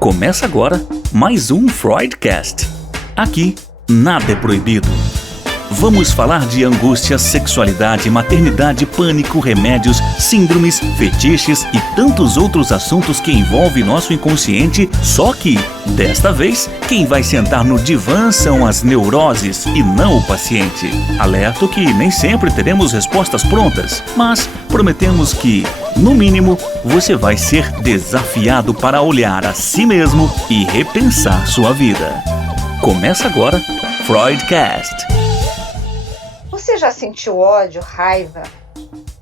Começa agora mais um Freudcast. Aqui, nada é proibido. Vamos falar de angústia, sexualidade, maternidade, pânico, remédios, síndromes, fetiches e tantos outros assuntos que envolvem nosso inconsciente, só que, desta vez, quem vai sentar no divã são as neuroses e não o paciente. Alerto que nem sempre teremos respostas prontas, mas prometemos que, no mínimo, você vai ser desafiado para olhar a si mesmo e repensar sua vida. Começa agora, Freudcast. Você já sentiu ódio, raiva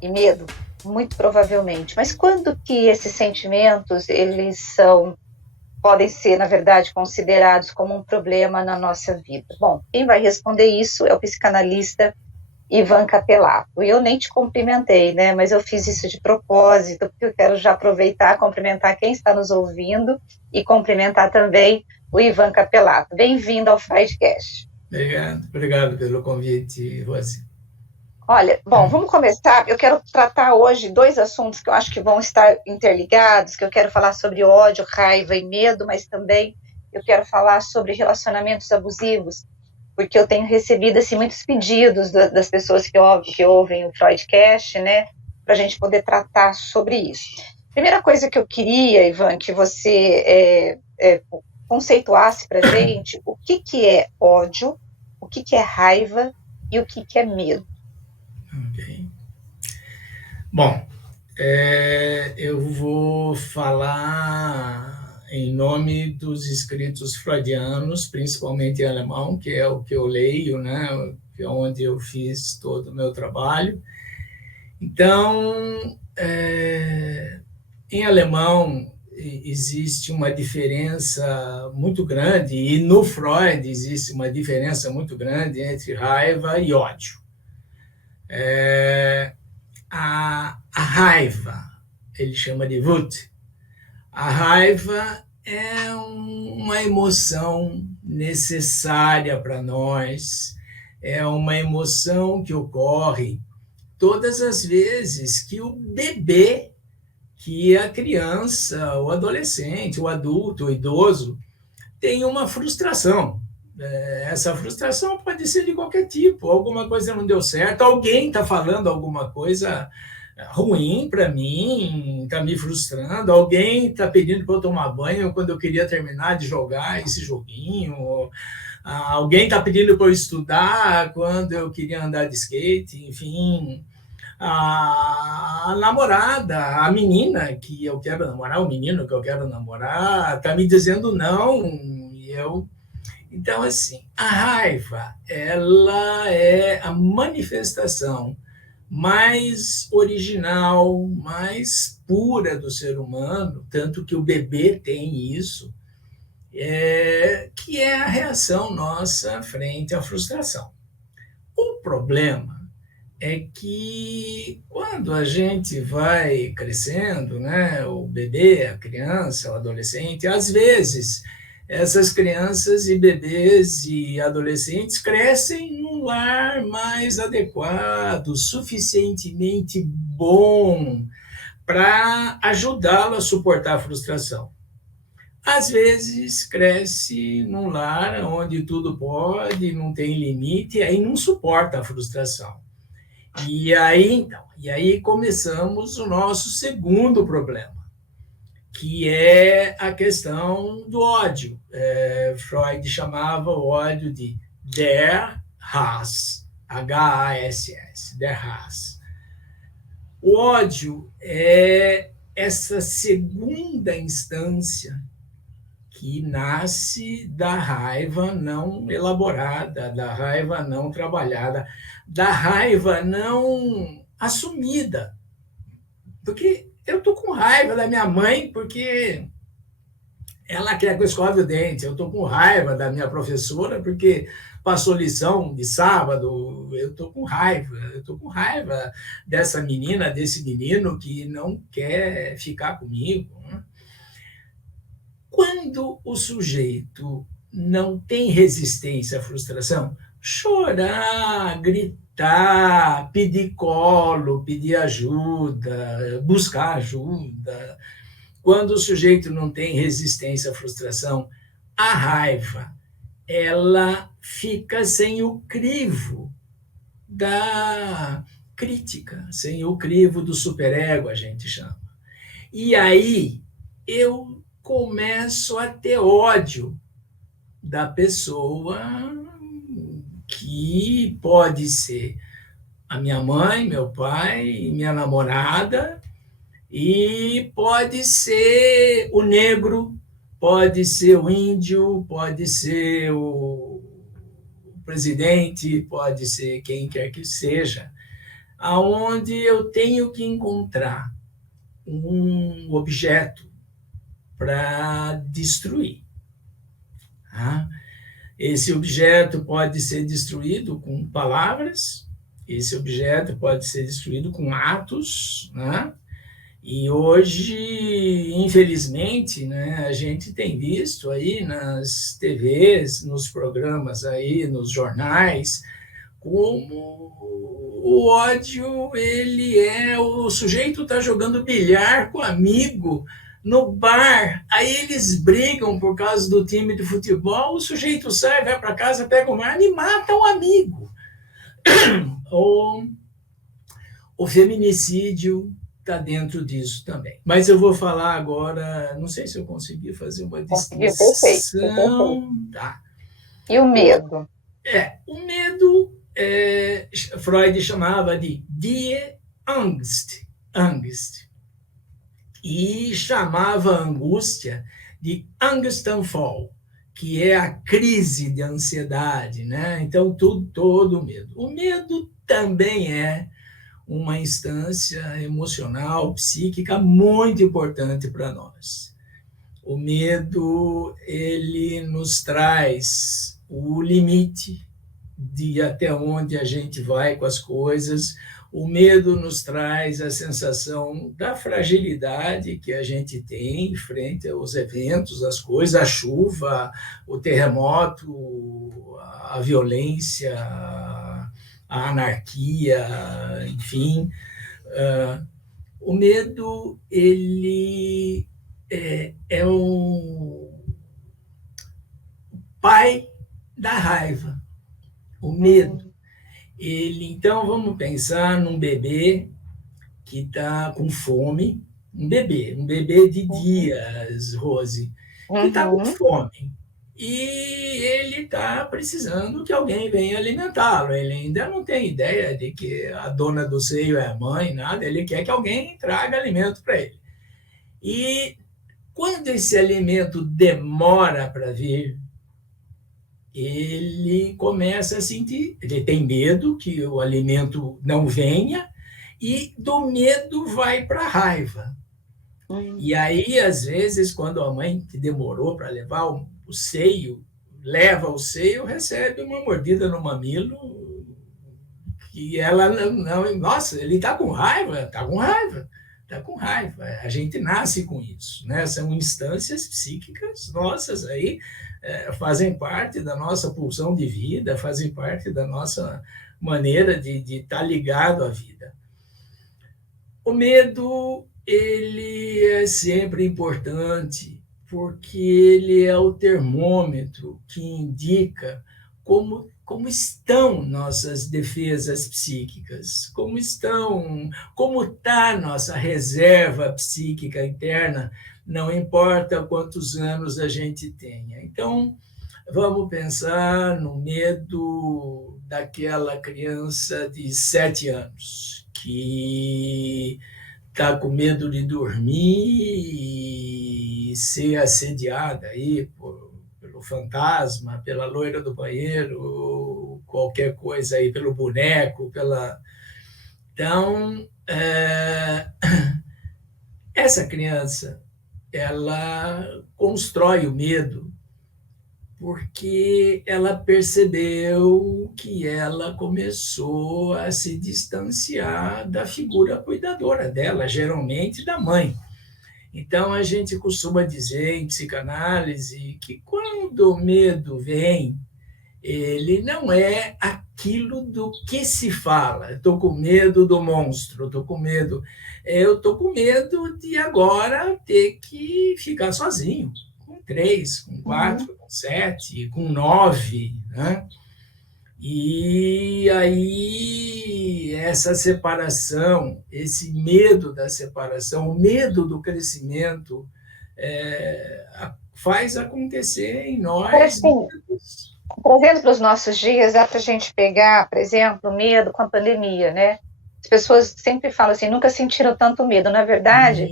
e medo? Muito provavelmente. Mas quando que esses sentimentos, podem ser, na verdade, considerados como um problema na nossa vida? Bom, quem vai responder isso é o psicanalista Ivan Capelato. E eu nem te cumprimentei, né? Mas eu fiz isso de propósito, porque eu quero já aproveitar, cumprimentar quem está nos ouvindo e cumprimentar também o Ivan Capelato. Bem-vindo ao Freudcast. Obrigado pelo convite, Rose. Olha, bom, vamos começar. Eu quero tratar hoje dois assuntos que eu acho que vão estar interligados, que eu quero falar sobre ódio, raiva e medo, mas também eu quero falar sobre relacionamentos abusivos, porque eu tenho recebido assim, muitos pedidos das pessoas que ouvem o Freudcast, né, para a gente poder tratar sobre isso. Primeira coisa que eu queria, Ivan, que você conceituasse para a gente o que é ódio, o que é raiva e o que é medo. Ok. Bom, eu vou falar em nome dos escritos freudianos, principalmente em alemão, que é o que eu leio, né? Que é onde eu fiz todo o meu trabalho. Então, em alemão, existe uma diferença muito grande, e no Freud existe uma diferença muito grande entre raiva e ódio. A raiva, ele chama de Wut. A raiva é uma emoção necessária para nós, é uma emoção que ocorre todas as vezes que o bebê, que a criança, o adolescente, o adulto, o idoso, tem uma frustração. Essa frustração pode ser de qualquer tipo, alguma coisa não deu certo, alguém está falando alguma coisa ruim para mim, está me frustrando, alguém está pedindo para eu tomar banho quando eu queria terminar de jogar esse joguinho, alguém está pedindo para eu estudar quando eu queria andar de skate, enfim. A namorada, a menina que eu quero namorar, o menino que eu quero namorar, está me dizendo não, e eu... Então, assim, a raiva, ela é a manifestação mais original, mais pura do ser humano, tanto que o bebê tem isso, que é a reação nossa frente à frustração. O problema é que quando a gente vai crescendo, né, o bebê, a criança, o adolescente, às vezes essas crianças e bebês e adolescentes crescem num lar mais adequado, suficientemente bom para ajudá-lo a suportar a frustração. Às vezes cresce num lar onde tudo pode, não tem limite, e aí não suporta a frustração. E aí começamos o nosso segundo problema, que é a questão do ódio. Freud chamava o ódio de der Hass, H-A-S-S, der Hass. O ódio é essa segunda instância que nasce da raiva não elaborada, da raiva não trabalhada, da raiva não assumida. Porque eu estou com raiva da minha mãe porque ela quer que eu escove o dente, eu estou com raiva da minha professora porque passou lição de sábado, eu estou com raiva dessa menina, desse menino que não quer ficar comigo. Quando o sujeito não tem resistência à frustração, chorar, gritar, pedir colo, pedir ajuda, buscar ajuda, quando o sujeito não tem resistência à frustração, a raiva, ela fica sem o crivo da crítica, sem o crivo do superego, a gente chama. E aí eu começo a ter ódio da pessoa, que pode ser a minha mãe, meu pai, minha namorada, e pode ser o negro, pode ser o índio, pode ser o presidente, pode ser quem quer que seja, aonde eu tenho que encontrar um objeto para destruir. Esse objeto pode ser destruído com palavras, esse objeto pode ser destruído com atos, né? E hoje, infelizmente, né, a gente tem visto aí nas TVs, nos programas aí, nos jornais, como o ódio, ele é... O sujeito está jogando bilhar com amigo no bar, aí eles brigam por causa do time de futebol, o sujeito sai, vai para casa, pega uma arma e mata um amigo. O feminicídio está dentro disso também. Mas eu vou falar agora, não sei se eu consegui fazer uma distinção. Tá. E o medo? O medo, Freud chamava de Die Angst, e chamava a angústia de Angstanfall, que é a crise de ansiedade, né? Então, todo medo. O medo também é uma instância emocional, psíquica muito importante para nós. O medo, ele nos traz o limite de até onde a gente vai com as coisas. O medo nos traz a sensação da fragilidade que a gente tem frente aos eventos, as coisas, a chuva, o terremoto, a violência, a anarquia, enfim. O medo, ele é o pai da raiva. O medo. Então, vamos pensar num bebê que está com fome, um bebê de dias, Rose, que está com fome. E ele está precisando que alguém venha alimentá-lo. Ele ainda não tem ideia de que a dona do seio é a mãe, nada. Ele quer que alguém traga alimento para ele. E quando esse alimento demora para vir, ele começa a sentir, ele tem medo que o alimento não venha, e do medo vai para a raiva. E aí, às vezes, quando a mãe que demorou para levar o seio, leva o seio, recebe uma mordida no mamilo, que ela não... Nossa, ele está com raiva, está com raiva. A gente nasce com isso, né? São instâncias psíquicas nossas aí, fazem parte da nossa pulsão de vida, fazem parte da nossa maneira de estar ligado à vida. O medo, ele é sempre importante, porque ele é o termômetro que indica como estão nossas defesas psíquicas, como está nossa reserva psíquica interna, não importa quantos anos a gente tenha. Então, vamos pensar no medo daquela criança de 7 anos, que está com medo de dormir e ser assediada aí pelo fantasma, pela loira do banheiro, qualquer coisa aí, pelo boneco, Então, essa criança, ela constrói o medo porque ela percebeu que ela começou a se distanciar da figura cuidadora dela, geralmente da mãe. Então, a gente costuma dizer em psicanálise que quando o medo vem, ele não é aquilo do que se fala. Estou com medo do monstro, estou com medo. Eu estou com medo de agora ter que ficar sozinho, com 3, com 4, com 7, com 9, né? E aí, essa separação, esse medo da separação, o medo do crescimento, faz acontecer em nós. Assim, trazendo para os nossos dias, dá para a gente pegar, por exemplo, o medo com a pandemia, né? As pessoas sempre falam assim, nunca sentiram tanto medo. Na verdade,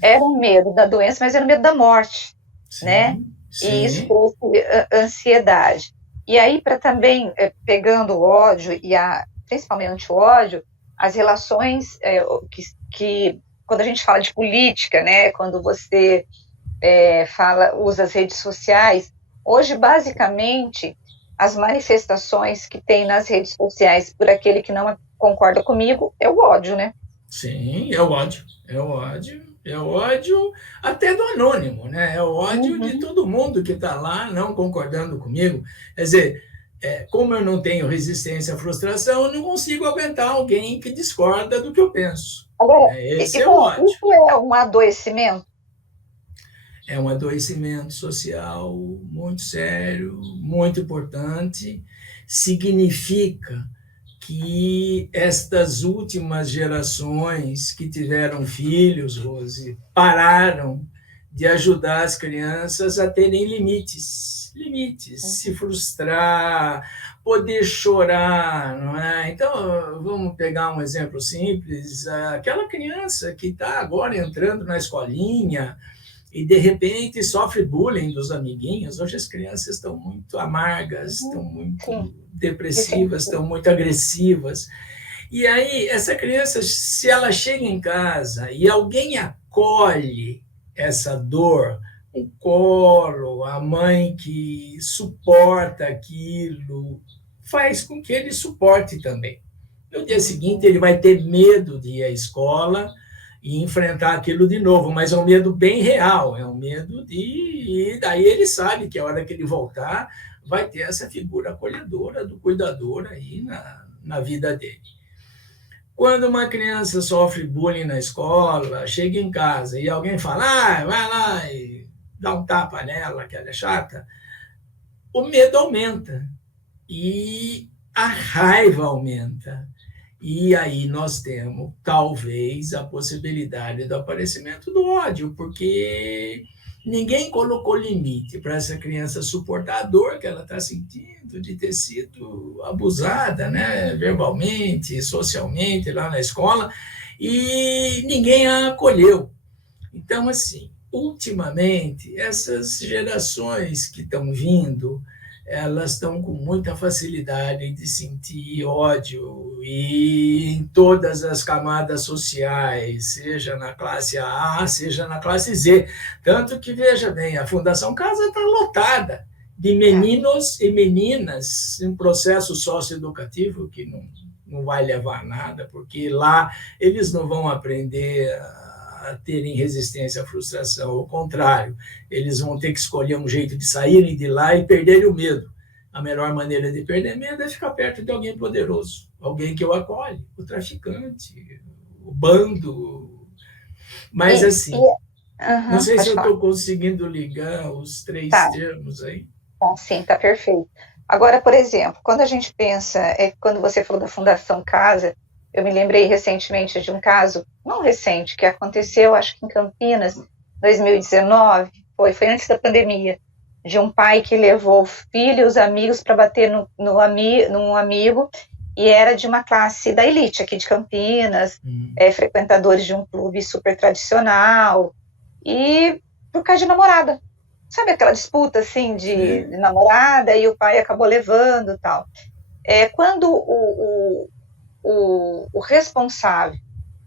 era um medo da doença, mas era o medo da morte, sim, né? Sim. E isso trouxe ansiedade. E aí, para também, pegando o ódio, principalmente o ódio, as relações que quando a gente fala de política, né, quando você usa as redes sociais, hoje, basicamente, as manifestações que tem nas redes sociais por aquele que não concorda comigo é o ódio, né? Sim, é o ódio. É o ódio até do anônimo, né? É o ódio de todo mundo que está lá não concordando comigo. Quer dizer, como eu não tenho resistência à frustração, eu não consigo aguentar alguém que discorda do que eu penso. Agora, Esse é o ódio. Isso é um adoecimento? É um adoecimento social muito sério, muito importante. Significa que estas últimas gerações que tiveram filhos, Rose, pararam de ajudar as crianças a terem limites, se frustrar, poder chorar, não é? Então, vamos pegar um exemplo simples, aquela criança que está agora entrando na escolinha e, de repente, sofre bullying dos amiguinhos. Hoje as crianças estão muito amargas, estão muito depressivas, estão muito agressivas. E aí, essa criança, se ela chega em casa e alguém acolhe essa dor, o colo, a mãe que suporta aquilo, faz com que ele suporte também. No dia seguinte, ele vai ter medo de ir à escola e enfrentar aquilo de novo, mas é um medo bem real, é um medo e daí ele sabe que a hora que ele voltar vai ter essa figura acolhedora do cuidador aí na vida dele. Quando uma criança sofre bullying na escola, chega em casa e alguém fala, vai lá e dá um tapa nela, que ela é chata, o medo aumenta e a raiva aumenta. E aí nós temos, talvez, a possibilidade do aparecimento do ódio, porque ninguém colocou limite para essa criança suportar a dor que ela está sentindo de ter sido abusada, né, verbalmente, socialmente, lá na escola, e ninguém a acolheu. Então, assim, ultimamente, essas gerações que estão vindo, elas estão com muita facilidade de sentir ódio e em todas as camadas sociais, seja na classe A, seja na classe Z. Tanto que, veja bem, a Fundação Casa está lotada de meninos e meninas em processo socioeducativo que não vai levar a nada, porque lá eles não vão aprender a terem resistência à frustração, ao contrário, eles vão ter que escolher um jeito de saírem de lá e perderem o medo. A melhor maneira de perder medo é ficar perto de alguém poderoso, alguém que o acolhe, o traficante, o bando. Mas, assim, não sei se eu estou conseguindo ligar os 3 termos aí. Sim, está perfeito. Agora, por exemplo, quando a gente pensa, quando você falou da Fundação Casa, eu me lembrei recentemente de um caso, não recente, que aconteceu, acho que em Campinas, 2019, foi antes da pandemia, de um pai que levou filho e os amigos para bater num amigo, e era de uma classe da elite aqui de Campinas, frequentadores de um clube super tradicional, e por causa de namorada. Sabe aquela disputa assim de namorada, e o pai acabou levando e tal. Quando o responsável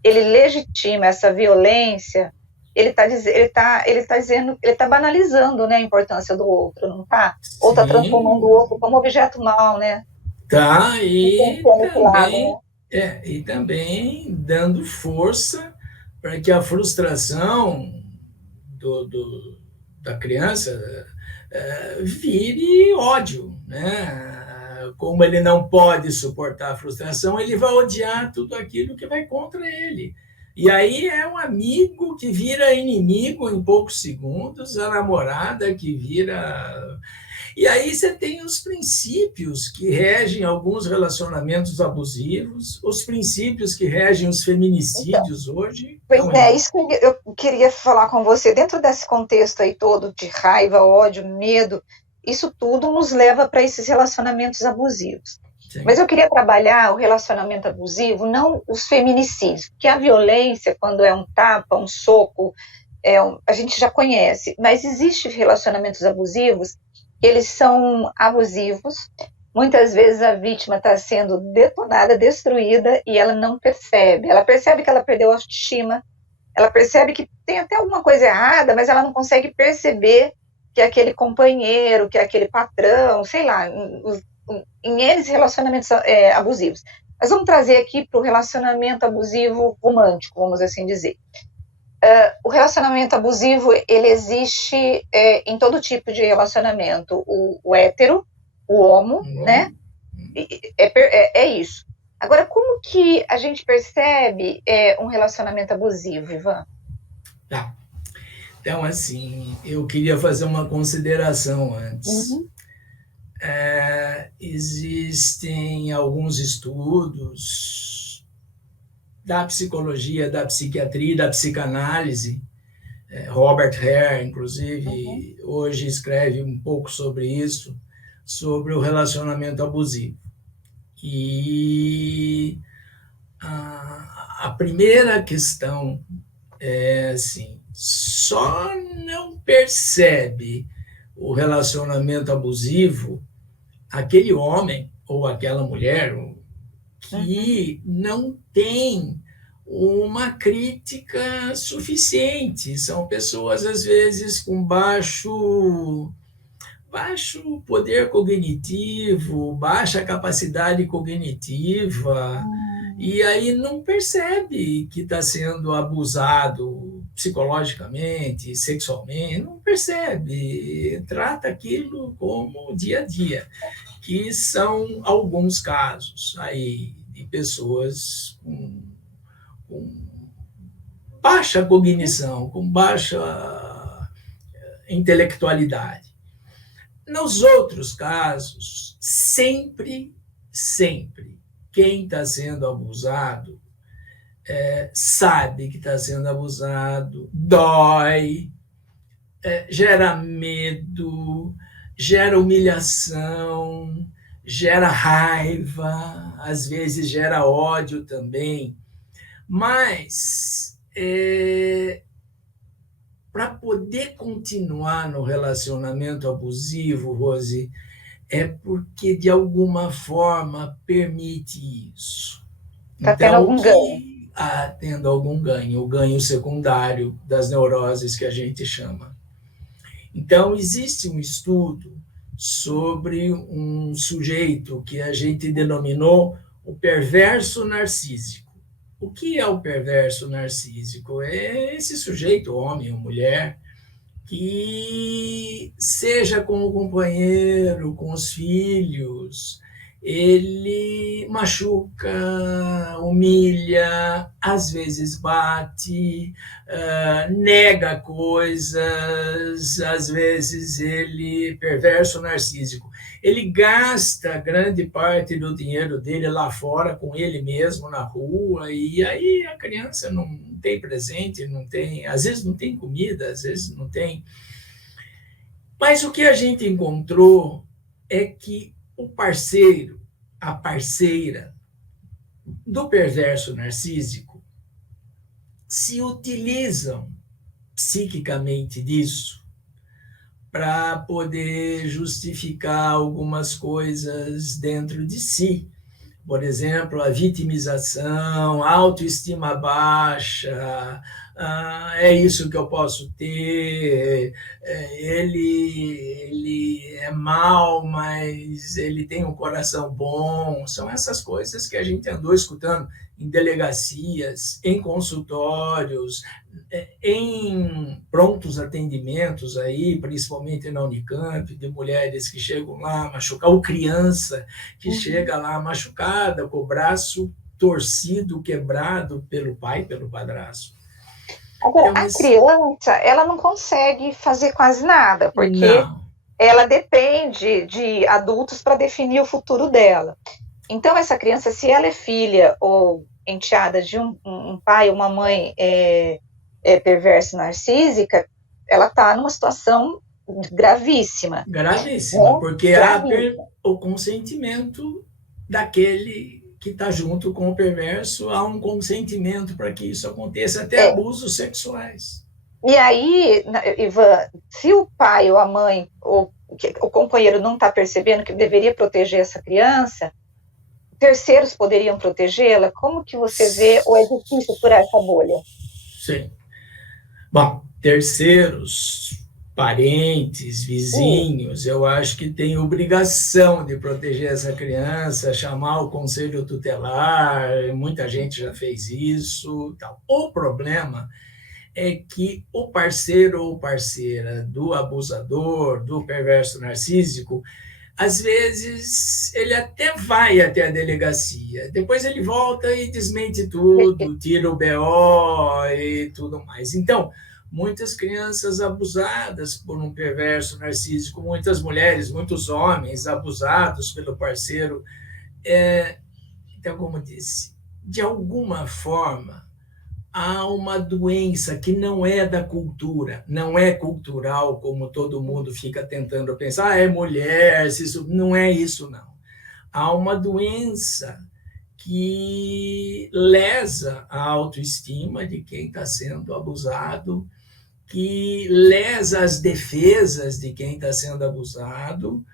ele legitima essa violência, ele está banalizando, né, a importância do outro, não está? Ou está transformando o outro como objeto mal, né? Tá, e também dando força para que a frustração da criança vire ódio, né? como ele não pode suportar a frustração, ele vai odiar tudo aquilo que vai contra ele. E aí é um amigo que vira inimigo em poucos segundos, a namorada que vira... E aí você tem os princípios que regem alguns relacionamentos abusivos, os princípios que regem os feminicídios hoje. Pois é, isso que eu queria falar com você. Dentro desse contexto aí todo de raiva, ódio, medo, isso tudo nos leva para esses relacionamentos abusivos. Sim. Mas eu queria trabalhar o relacionamento abusivo, não os feminicídios, porque a violência, quando é um tapa, um soco, a gente já conhece, mas existem relacionamentos abusivos, eles são abusivos, muitas vezes a vítima está sendo detonada, destruída, e ela não percebe. Ela percebe que ela perdeu a autoestima, ela percebe que tem até alguma coisa errada, mas ela não consegue perceber que é aquele companheiro, que é aquele patrão, sei lá, em eles relacionamentos abusivos. Mas vamos trazer aqui para o relacionamento abusivo romântico, vamos assim dizer. O relacionamento abusivo, ele existe em todo tipo de relacionamento. O hétero, o homo, né? É isso. Agora, como que a gente percebe um relacionamento abusivo, Ivan? Tá. Então, assim, eu queria fazer uma consideração antes. Uhum. Existem alguns estudos da psicologia, da psiquiatria, da psicanálise. Robert Hare, inclusive, hoje escreve um pouco sobre isso, sobre o relacionamento abusivo. E a primeira questão é assim, só não percebe o relacionamento abusivo aquele homem ou aquela mulher que não tem uma crítica suficiente. São pessoas, às vezes, com baixo poder cognitivo, baixa capacidade cognitiva, e aí não percebe que está sendo abusado psicologicamente, sexualmente, não percebe, trata aquilo como dia a dia, que são alguns casos aí de pessoas com baixa cognição, com baixa intelectualidade. Nos outros casos, sempre, quem está sendo abusado sabe que está sendo abusado, dói, gera medo, gera humilhação, gera raiva, às vezes gera ódio também. Mas, para poder continuar no relacionamento abusivo, Rose, é porque, de alguma forma, permite isso. Está tendo algum ganho. Tendo algum ganho, o ganho secundário das neuroses que a gente chama. Então, existe um estudo sobre um sujeito que a gente denominou o perverso narcísico. O que é o perverso narcísico? É esse sujeito, homem ou mulher, que seja com o companheiro, com os filhos, ele machuca, humilha, às vezes bate, nega coisas, às vezes ele, perverso narcísico, ele gasta grande parte do dinheiro dele lá fora com ele mesmo na rua, e aí a criança não tem presente, não tem, às vezes não tem comida, às vezes não tem. Mas o que a gente encontrou é que o parceiro, a parceira do perverso narcísico se utilizam psiquicamente disso para poder justificar algumas coisas dentro de si. Por exemplo, a vitimização, a autoestima baixa, é isso que eu posso ter, ele é mau, mas ele tem um coração bom. São essas coisas que a gente andou escutando em delegacias, em consultórios, em prontos atendimentos aí, principalmente na Unicamp, de mulheres que chegam lá machucadas, ou criança que chega lá machucada, com o braço torcido, quebrado pelo pai, pelo padrasto. Agora, a criança, ela não consegue fazer quase nada, porque ela depende de adultos para definir o futuro dela. Então, essa criança, se ela é filha ou enteada de um pai ou uma mãe perversa narcísica, ela está numa situação gravíssima. Gravíssima, porque há o consentimento daquele que está junto com o perverso, há um consentimento para que isso aconteça, até abusos sexuais. E aí, Ivan, se o pai ou a mãe ou o companheiro não está percebendo que deveria proteger essa criança, terceiros poderiam protegê-la? Como que você vê, ou é difícil furar essa bolha? Sim. Bom, terceiros, parentes, vizinhos, eu acho que tem obrigação de proteger essa criança, chamar o conselho tutelar, muita gente já fez isso. Tal. O problema é que o parceiro ou parceira do abusador, do perverso narcísico, às vezes ele até vai até a delegacia, depois ele volta e desmente tudo, tira o BO e tudo mais. Então, muitas crianças abusadas por um perverso narcísico, muitas mulheres, muitos homens abusados pelo parceiro. Então, como disse, de alguma forma, há uma doença que não é da cultura, não é cultural, como todo mundo fica tentando pensar, é mulher, isso não é isso, não. Há uma doença que lesa a autoestima de quem está sendo abusado, que lesa as defesas de quem está sendo abusado,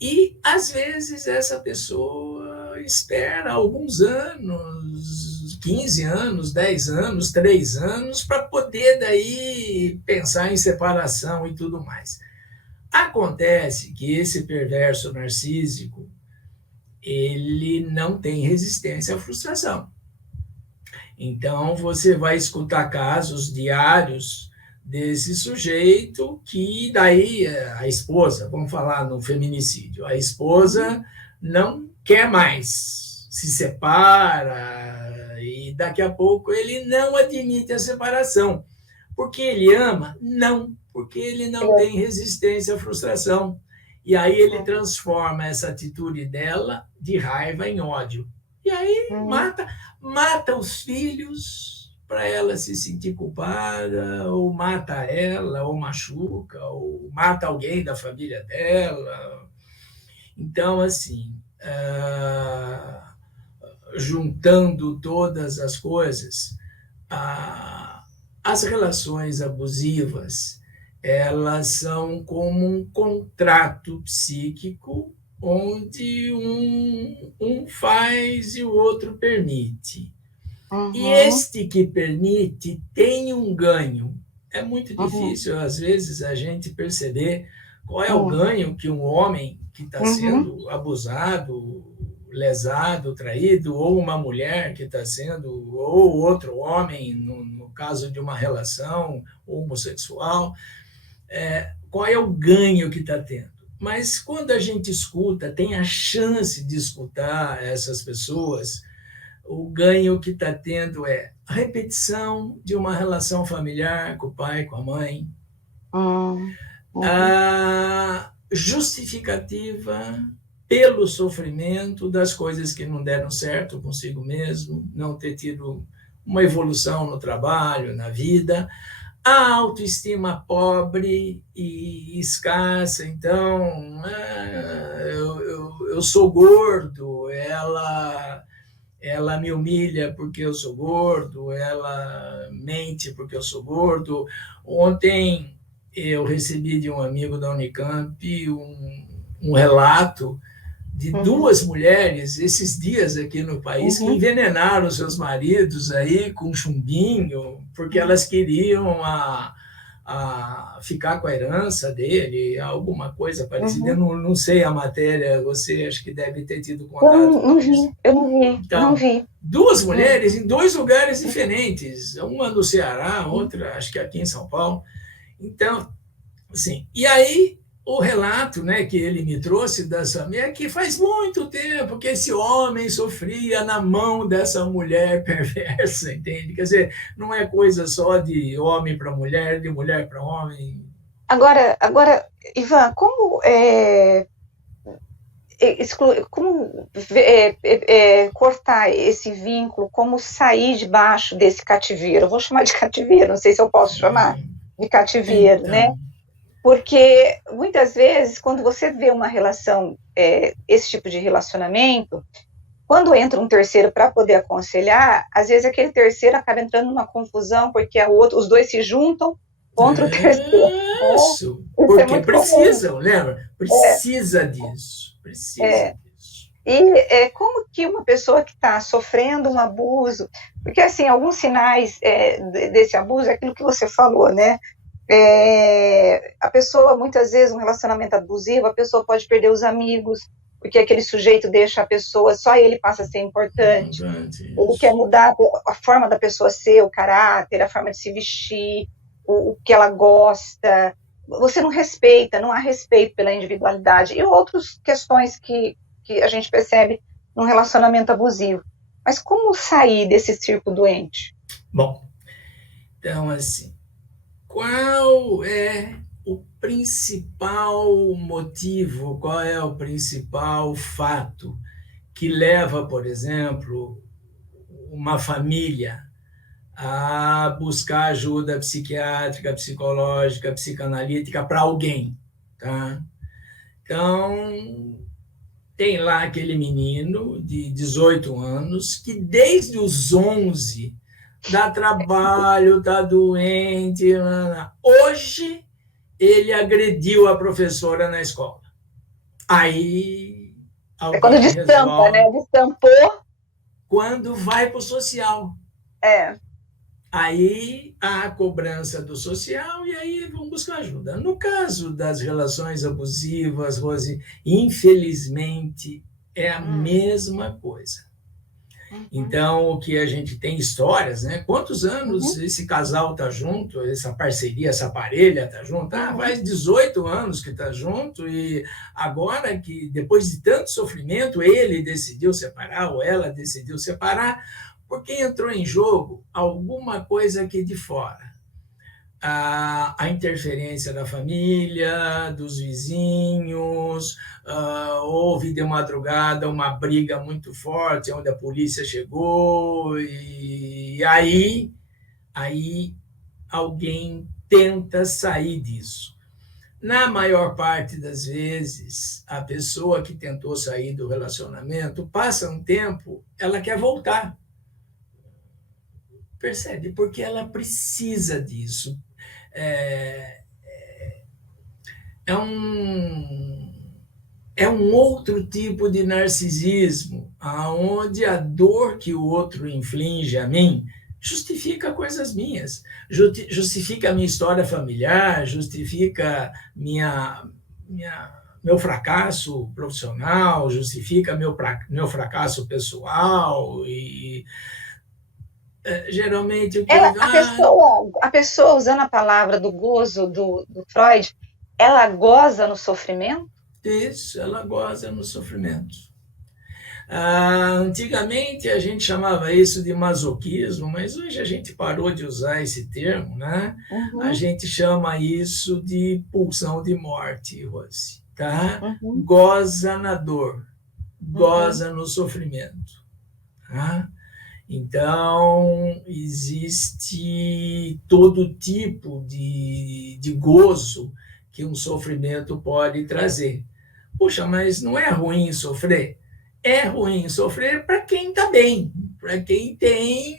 e, às vezes, essa pessoa espera alguns anos, 15 anos, 10 anos, 3 anos, para poder daí pensar em separação e tudo mais. Acontece que esse perverso narcísico, ele não tem resistência à frustração. Então, você vai escutar casos diários desse sujeito que daí a esposa, vamos falar no feminicídio, a esposa não quer mais, se separa e daqui a pouco ele não admite a separação. Porque ele ama? Não, porque ele não tem resistência à frustração. E aí ele transforma essa atitude dela de raiva em ódio. E aí mata os filhos para ela se sentir culpada, ou mata ela, ou machuca, ou mata alguém da família dela. Então, assim, juntando todas as coisas, as relações abusivas, elas são como um contrato psíquico onde um faz e o outro permite. E este que permite tem um ganho. É muito difícil, às vezes, a gente perceber qual é o ganho que um homem que está sendo abusado, lesado, traído, ou uma mulher que está sendo, ou outro homem, no caso de uma relação homossexual, qual é o ganho que está tendo. Mas quando a gente escuta, tem a chance de escutar essas pessoas, o ganho que está tendo é a repetição de uma relação familiar com o pai, com a mãe, a justificativa pelo sofrimento das coisas que não deram certo consigo mesmo, não ter tido uma evolução no trabalho, na vida, a autoestima pobre e escassa. Então, eu sou gordo, ela me humilha porque eu sou gordo, ela mente porque eu sou gordo. Ontem eu recebi de um amigo da Unicamp um relato de duas mulheres esses dias aqui no país que envenenaram seus maridos aí com chumbinho, porque elas queriam ficar com a herança dele, alguma coisa parecida. Eu não sei a matéria, você acho que deve ter tido contato com isso. Eu não vi, então, não vi. Duas mulheres em dois lugares diferentes, uma no Ceará, outra acho que aqui em São Paulo. Então, assim, e aí o relato, né, que ele me trouxe dessa mulher é que faz muito tempo que esse homem sofria na mão dessa mulher perversa, entende? Quer dizer, não é coisa só de homem para mulher, de mulher para homem. Agora, Ivan, como cortar esse vínculo, como sair debaixo desse cativeiro? Eu vou chamar de cativeiro, não sei se eu posso chamar de cativeiro, então, né? Porque muitas vezes, quando você vê uma relação, esse tipo de relacionamento, quando entra um terceiro para poder aconselhar, às vezes aquele terceiro acaba entrando numa confusão, porque os dois se juntam contra o terceiro. Isso, porque precisam, lembra? Precisa disso. Precisa disso. E como que uma pessoa que está sofrendo um abuso, porque assim, alguns sinais desse abuso é aquilo que você falou, né? A pessoa, muitas vezes, um relacionamento abusivo, a pessoa pode perder os amigos, porque aquele sujeito deixa a pessoa, só ele passa a ser importante. Ele quer mudar a forma da pessoa ser, o caráter, a forma de se vestir, o que ela gosta. Você não respeita, não há respeito pela individualidade. E outras questões que a gente percebe num relacionamento abusivo. Mas como sair desse círculo doente? Bom, então, assim, qual é o principal motivo, qual é o principal fato que leva, por exemplo, uma família a buscar ajuda psiquiátrica, psicológica, psicanalítica para alguém, tá? Então, tem lá aquele menino de 18 anos que desde os 11 dá trabalho, está doente. Hoje, ele agrediu a professora na escola. Aí, quando destampa, né? Destampou. Quando vai para o social. Aí, há a cobrança do social e aí vão buscar ajuda. No caso das relações abusivas, Rose, infelizmente, é a mesma coisa. Então, o que a gente tem histórias, né? Quantos anos esse casal está junto, essa parceria, essa parelha está junto? Faz 18 anos que está junto e agora que, depois de tanto sofrimento, ele decidiu separar ou ela decidiu separar, porque entrou em jogo alguma coisa aqui de fora. A interferência da família, dos vizinhos, houve de madrugada uma briga muito forte, onde a polícia chegou, e aí alguém tenta sair disso. Na maior parte das vezes, a pessoa que tentou sair do relacionamento, passa um tempo, ela quer voltar. Percebe? Porque ela precisa disso. É um outro tipo de narcisismo, onde a dor que o outro inflige a mim justifica coisas minhas, justifica a minha história familiar, justifica meu fracasso profissional, justifica meu fracasso pessoal e geralmente a pessoa, usando a palavra do gozo do Freud, ela goza no sofrimento? Isso, ela goza no sofrimento. Antigamente a gente chamava isso de masoquismo, mas hoje a gente parou de usar esse termo, né? A gente chama isso de pulsão de morte, Rose, tá? Goza na dor, goza no sofrimento, tá? Então, existe todo tipo de gozo que um sofrimento pode trazer. Puxa, mas não é ruim sofrer? É ruim sofrer para quem está bem, para quem tem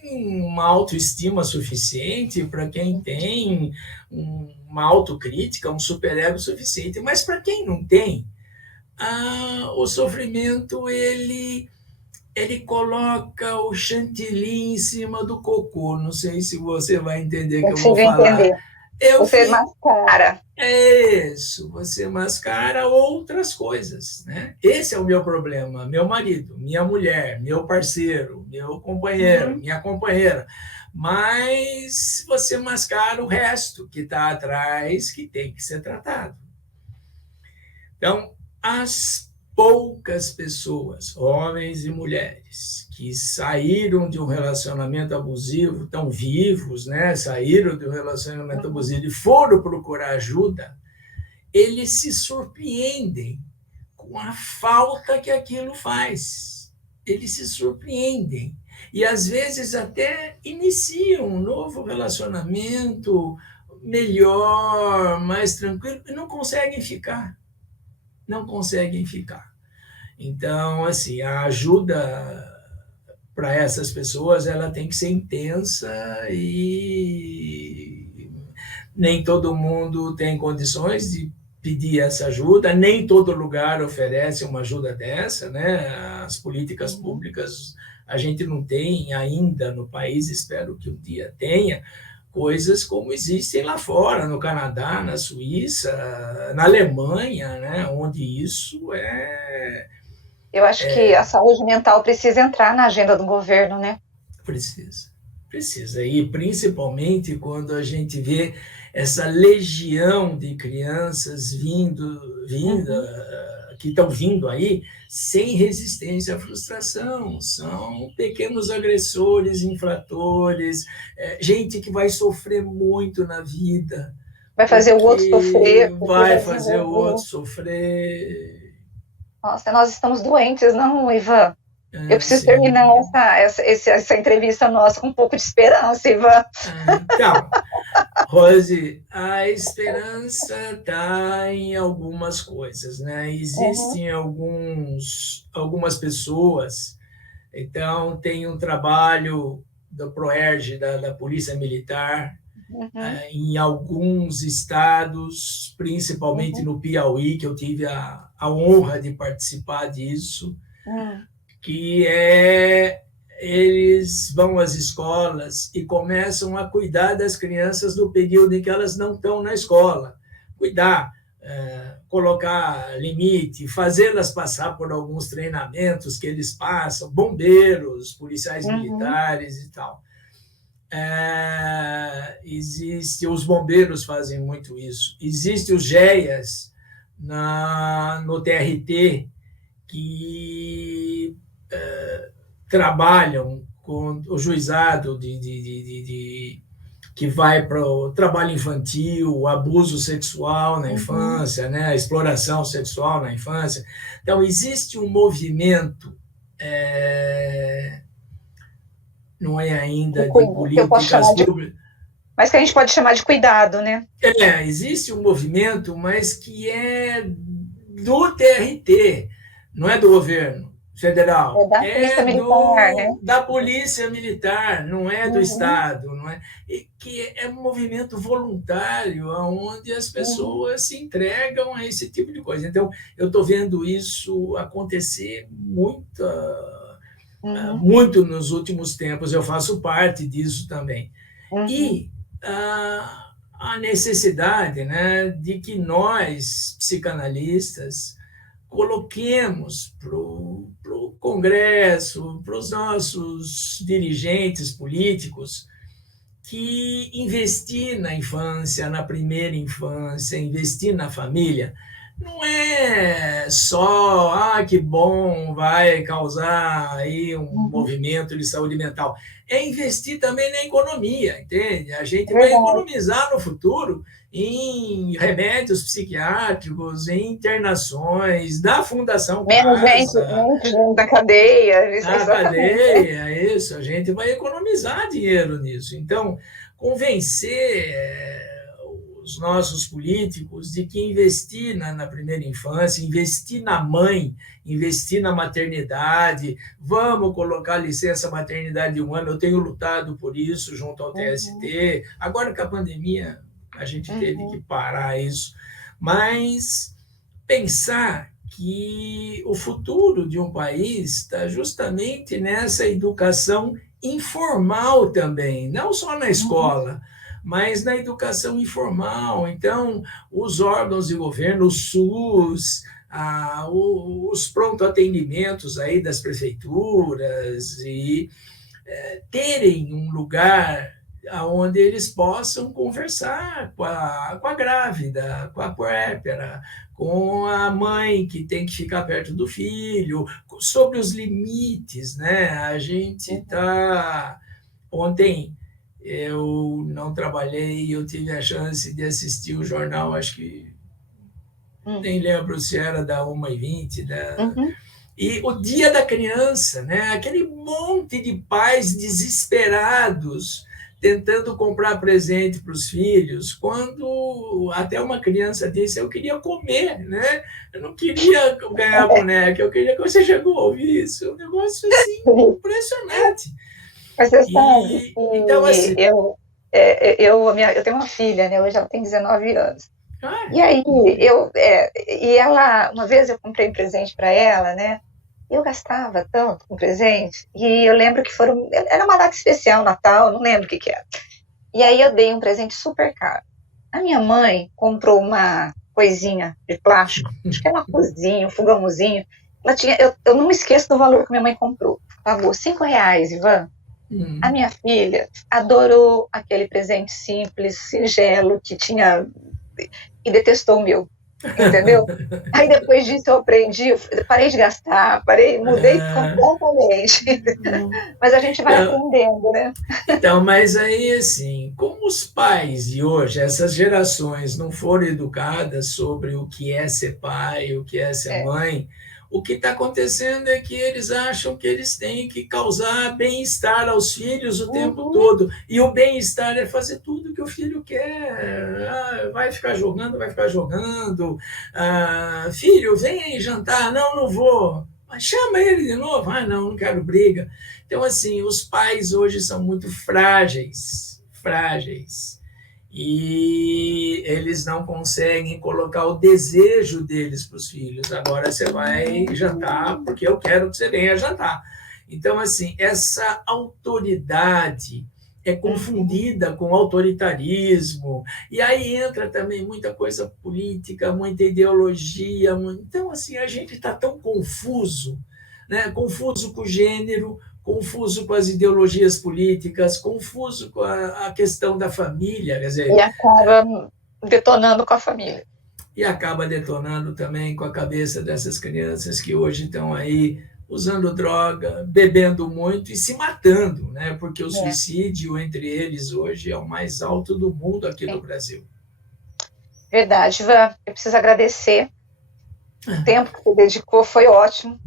uma autoestima suficiente, para quem tem uma autocrítica, um superego suficiente. Mas para quem não tem, o sofrimento ele coloca o chantilly em cima do cocô. Não sei se você vai entender o que eu vou falar. Entender. Eu Você fico... mascara. Isso, você mascara outras coisas, né? Esse é o meu problema. Meu marido, minha mulher, meu parceiro, meu companheiro, minha companheira. Mas você mascara o resto que está atrás, que tem que ser tratado. Então, as poucas pessoas, homens e mulheres, que saíram de um relacionamento abusivo, estão vivos, né? Saíram de um relacionamento abusivo e foram procurar ajuda, eles se surpreendem com a falta que aquilo faz. Eles se surpreendem. E, às vezes, até iniciam um novo relacionamento melhor, mais tranquilo, e não conseguem ficar. Não conseguem ficar. Então, assim, a ajuda para essas pessoas ela tem que ser intensa e nem todo mundo tem condições de pedir essa ajuda, nem todo lugar oferece uma ajuda dessa, né? As políticas públicas a gente não tem ainda no país, espero que um dia tenha, coisas como existem lá fora, no Canadá, na Suíça, na Alemanha, né? Onde isso é... Eu acho que a saúde mental precisa entrar na agenda do governo, né? Precisa. E principalmente quando a gente vê essa legião de crianças que estão vindo aí sem resistência à frustração. São pequenos agressores, infratores, gente que vai sofrer muito na vida. Vai fazer o outro sofrer. Vai fazer o outro sofrer. Nossa, nós estamos doentes, não, Ivan? Eu preciso terminar essa entrevista nossa com um pouco de esperança, Ivan. Então, Rose, a esperança está em algumas coisas, né? Existem algumas pessoas, então tem um trabalho do PROERG, da Polícia Militar, em alguns estados, principalmente no Piauí, que eu tive a honra de participar disso, que eles vão às escolas e começam a cuidar das crianças no período em que elas não estão na escola. Cuidar, colocar limite, fazê-las passar por alguns treinamentos que eles passam, bombeiros, policiais militares e tal. Os bombeiros fazem muito isso. Existem os GEAs no TRT que trabalham com o juizado que vai para o trabalho infantil, o abuso sexual na infância, né, a exploração sexual na infância. Então, existe um movimento, não é ainda de políticas públicas, mas que a gente pode chamar de cuidado, né? Existe um movimento, mas que é do TRT, não é do governo federal, da Polícia Militar, né? Da Polícia Militar, não é do Estado, não é? E que é um movimento voluntário, onde as pessoas se entregam a esse tipo de coisa. Então, eu estou vendo isso acontecer muito nos últimos tempos, eu faço parte disso também. E a necessidade, né, de que nós, psicanalistas, coloquemos para o Congresso, para os nossos dirigentes políticos, que investir na infância, na primeira infância, investir na família, não é só, que bom, vai causar aí um movimento de saúde mental. É investir também na economia, entende? A gente vai economizar no futuro em remédios psiquiátricos, em internações, da Fundação Casa. Da cadeia. Na cadeia, isso. A gente vai economizar dinheiro nisso. Então, convencer os nossos políticos de que investir na primeira infância, investir na mãe, investir na maternidade, vamos colocar licença maternidade de 1 ano, eu tenho lutado por isso junto ao TST, agora com a pandemia a gente teve que parar isso, mas pensar que o futuro de um país está justamente nessa educação informal também, não só na escola, mas na educação informal. Então, os órgãos de governo, o SUS, os pronto-atendimentos aí das prefeituras e terem um lugar onde eles possam conversar com a grávida, com a puérpera, com a mãe que tem que ficar perto do filho, sobre os limites, né? A gente está... Ontem eu não trabalhei, eu tive a chance de assistir o jornal, acho que nem lembro se era da 1h20, e o Dia da Criança, né? Aquele monte de pais desesperados tentando comprar presente para os filhos, quando até uma criança disse, eu queria comer, né? Eu não queria ganhar boneca, eu queria que você chegou a ouvir isso. Um negócio assim, impressionante. Mas você sabe, então, assim, eu tenho uma filha, né? Hoje ela tem 19 anos. E aí, uma vez eu comprei um presente para ela, né? Eu gastava tanto com presente, e eu lembro que era uma data especial, Natal, não lembro o que era. E aí eu dei um presente super caro. A minha mãe comprou uma coisinha de plástico, acho que era uma cozinha, um fogãozinho. Ela tinha, eu não me esqueço do valor que minha mãe comprou. Pagou R$5, Ivan. A minha filha adorou aquele presente simples, singelo, que tinha... e detestou o meu. Entendeu? Aí depois disso eu aprendi, eu parei de gastar, mudei completamente. Mas a gente vai aprendendo, né? Então, mas aí assim, como os pais de hoje, essas gerações não foram educadas sobre o que é ser pai, o que é ser mãe, o que está acontecendo é que eles acham que eles têm que causar bem-estar aos filhos o tempo todo. E o bem-estar é fazer tudo que o filho quer. Vai ficar jogando, vai ficar jogando. Filho, vem aí jantar. Não vou. Mas chama ele de novo. Não quero briga. Então, assim, os pais hoje são muito frágeis. E eles não conseguem colocar o desejo deles para os filhos. Agora você vai jantar porque eu quero que você venha jantar. Então, assim, essa autoridade é confundida com autoritarismo, e aí entra também muita coisa política, muita ideologia. Então, assim, a gente está tão confuso, né? Confuso com o gênero, confuso com as ideologias políticas, confuso com a questão da família. Quer dizer, e acaba detonando com a família. E acaba detonando também com a cabeça dessas crianças que hoje estão aí usando droga, bebendo muito e se matando, né? Porque o suicídio entre eles hoje é o mais alto do mundo aqui no Brasil. Verdade, Ivan. Eu preciso agradecer. O tempo que você dedicou foi ótimo.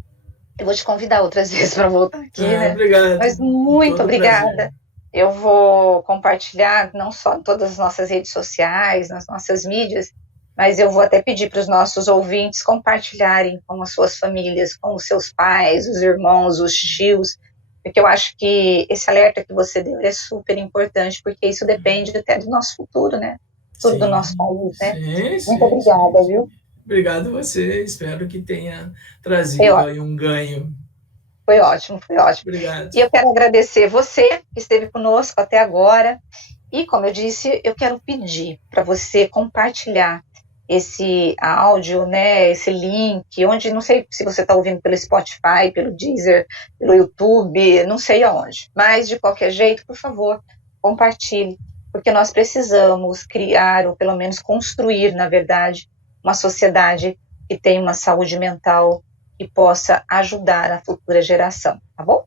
Eu vou te convidar outras vezes para voltar aqui, né? Obrigado. Mas muito obrigada. Prazer. Eu vou compartilhar não só em todas as nossas redes sociais, nas nossas mídias, mas eu vou até pedir para os nossos ouvintes compartilharem com as suas famílias, com os seus pais, os irmãos, os tios, porque eu acho que esse alerta que você deu é super importante, porque isso depende até do nosso futuro, né? Tudo do nosso país, né? Muito obrigada, viu? Obrigado a você, espero que tenha trazido aí um ganho. Foi ótimo, foi ótimo. Obrigado. E eu quero agradecer você que esteve conosco até agora, e como eu disse, eu quero pedir para você compartilhar esse áudio, né, esse link, onde, não sei se você está ouvindo pelo Spotify, pelo Deezer, pelo YouTube, não sei aonde, mas de qualquer jeito, por favor, compartilhe, porque nós precisamos criar, ou pelo menos construir, na verdade, uma sociedade que tenha uma saúde mental e possa ajudar a futura geração, tá bom?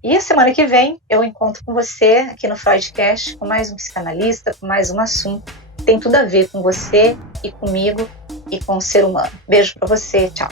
E a semana que vem eu encontro com você aqui no Freudcast com mais um psicanalista, com mais um assunto que tem tudo a ver com você e comigo e com o ser humano. Beijo para você, tchau.